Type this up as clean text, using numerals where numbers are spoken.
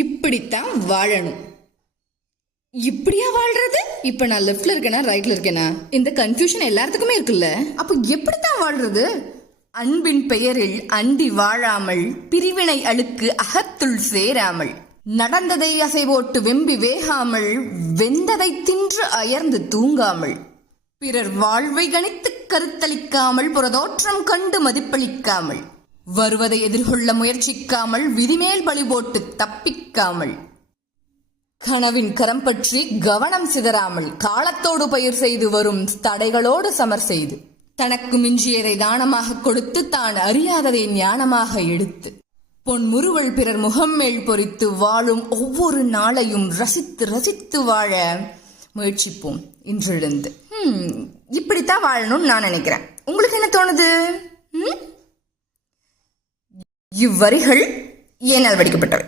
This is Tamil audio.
இப்படித்தான் வாழணும். இப்படியா வாழ்றது? இப்ப நான் லெஃப்ட்ல இருக்கேனா ரைட்ல இருக்கேனா இந்த கன்ஃபியூஷன் எல்லாத்துக்குமே இருக்குல்ல. அப்ப எப்படித்தான் வாழ்றது? அன்பின் பெயரில் அண்டி வாழாமல், பிரிவினை அழுக்கு அகத்துள் சேராமல், நடந்ததை அசைவோட்டு வெம்பி வேகாமல், வெந்ததை தின்று அயர்ந்து தூங்காமல், பிறர் வாழ்வை கணித்து கருத்தளிக்காமல், புறதோற்றம் கண்டு மதிப்பளிக்காமல், வருவதை எதிர்கொள்ள முயற்சிக்காமல், விதிமேல் பலி போட்டு தப்பிக்காமல், கனவின் கரம் பற்றி கவனம் சிதறாமல், காலத்தோடு பயிர் செய்து வரும் தடைகளோடு சமர் செய்து, தனக்கு மிஞ்சியதை தானமாக கொடுத்து, தான் அறியாததை ஞானமாக எடுத்து, பொன் முறுவல் பிறர் முகம் மேல் பொறித்து வாழும் ஒவ்வொரு நாளையும் ரசித்து ரசித்து வாழ முயற்சிப்போம் இன்றிலிருந்து. இப்படித்தான் வாழணும்னு நான் நினைக்கிறேன். உங்களுக்கு என்ன தோணுது? இவ்வரிகள் ஏனால் வடிக்கப்பட்டவை.